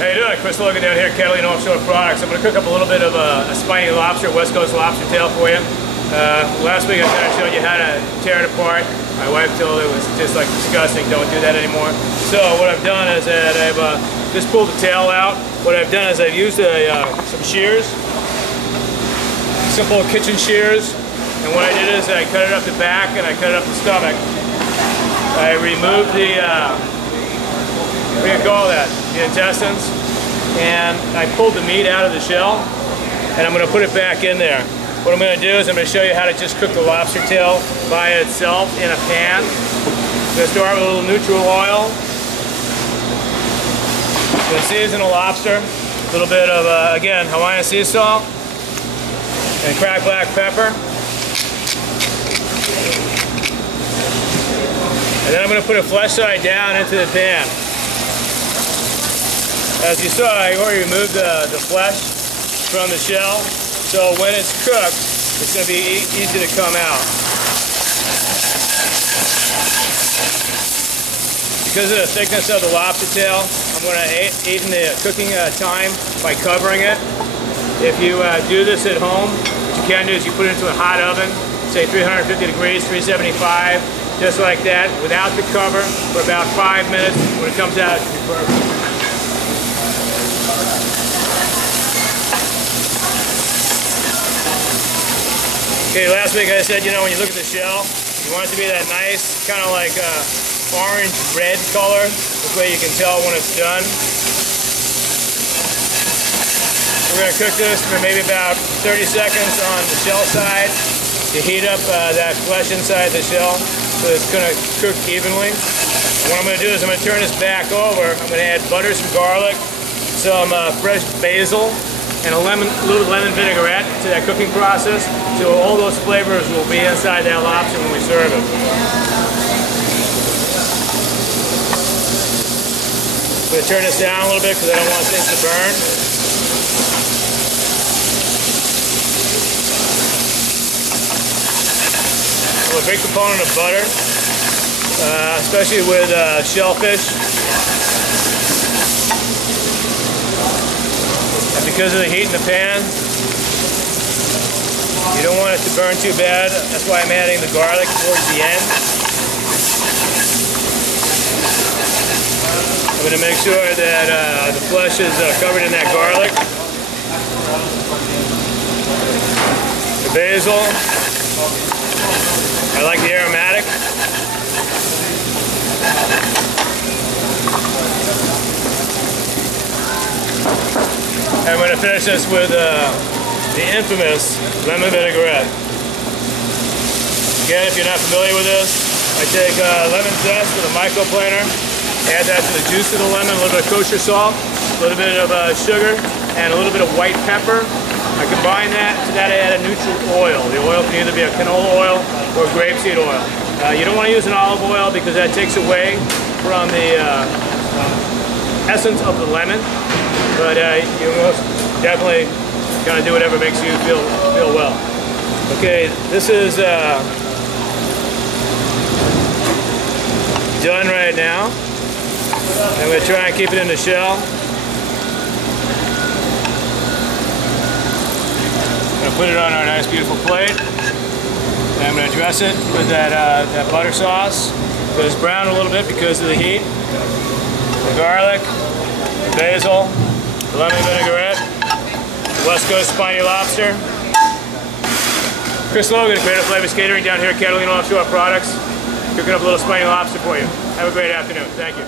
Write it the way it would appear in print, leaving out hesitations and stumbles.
How you doing? Chris Logan down here at LoganLobster2 Products. I'm going to cook up a little bit of a spiny lobster, West Coast lobster tail for you. Last week I kind of showed you how to tear it apart. My wife told it was just like disgusting, don't do that anymore. So what I've done is that I've just pulled the tail out. What I've done is I've used some shears, simple kitchen shears, and what I did is I cut it up the back and I cut it up the stomach. I removed the what do you call that? The intestines, and I pulled the meat out of the shell, and I'm going to put it back in there. What I'm going to do is I'm going to show you how to just cook the lobster tail by itself in a pan. I'm going to start with a little neutral oil. I'm going to season the lobster, a little bit of, again, Hawaiian sea salt, and cracked black pepper. And then I'm going to put it flesh side down into the pan. As you saw, I already removed the flesh from the shell, so when it's cooked, it's going to be easy to come out. Because of the thickness of the lobster tail, I'm going to aid in the cooking time by covering it. If you do this at home, what you can do is you put it into a hot oven, say 350 degrees, 375, just like that, without the cover, for about 5 minutes. When it comes out, it should be perfect. Okay, last week I said, you know, when you look at the shell, you want it to be that nice, kind of like orange-red color. This way you can tell when it's done. We're going to cook this for maybe about 30 seconds on the shell side to heat up that flesh inside the shell so it's going to cook evenly. And what I'm going to do is I'm going to turn this back over. I'm going to add butter, some garlic, some fresh basil, and a little lemon vinaigrette to that cooking process, so all those flavors will be inside that lobster when we serve it. I'm going to turn this down a little bit because I don't want things to burn. I'm a big proponent of butter, especially with shellfish. And because of the heat in the pan, you don't want it to burn too bad. That's why I'm adding the garlic towards the end. I'm going to make sure that the flesh is covered in that garlic. The basil. I like the aromatic. I'm going to finish this with the infamous lemon vinaigrette. Again, if you're not familiar with this, I take lemon zest with a microplaner, add that to the juice of the lemon, a little bit of kosher salt, a little bit of sugar, and a little bit of white pepper. I combine that, to that I add a neutral oil. The oil can either be a canola oil or grapeseed oil. You don't want to use an olive oil because that takes away from the essence of the lemon. But you most definitely kind of do whatever makes you feel well. Okay, this is done right now. I'm going to try and keep it in the shell. I'm going to put it on our nice beautiful plate. And I'm going to dress it with that butter sauce. So it's brown a little bit because of the heat. The garlic, the basil, the lemon vinaigrette, the West Coast spiny lobster. Chris Logan, Creative Flavors Catering down here at LoganLobster2 Products. Cooking up a little spiny lobster for you. Have a great afternoon. Thank you.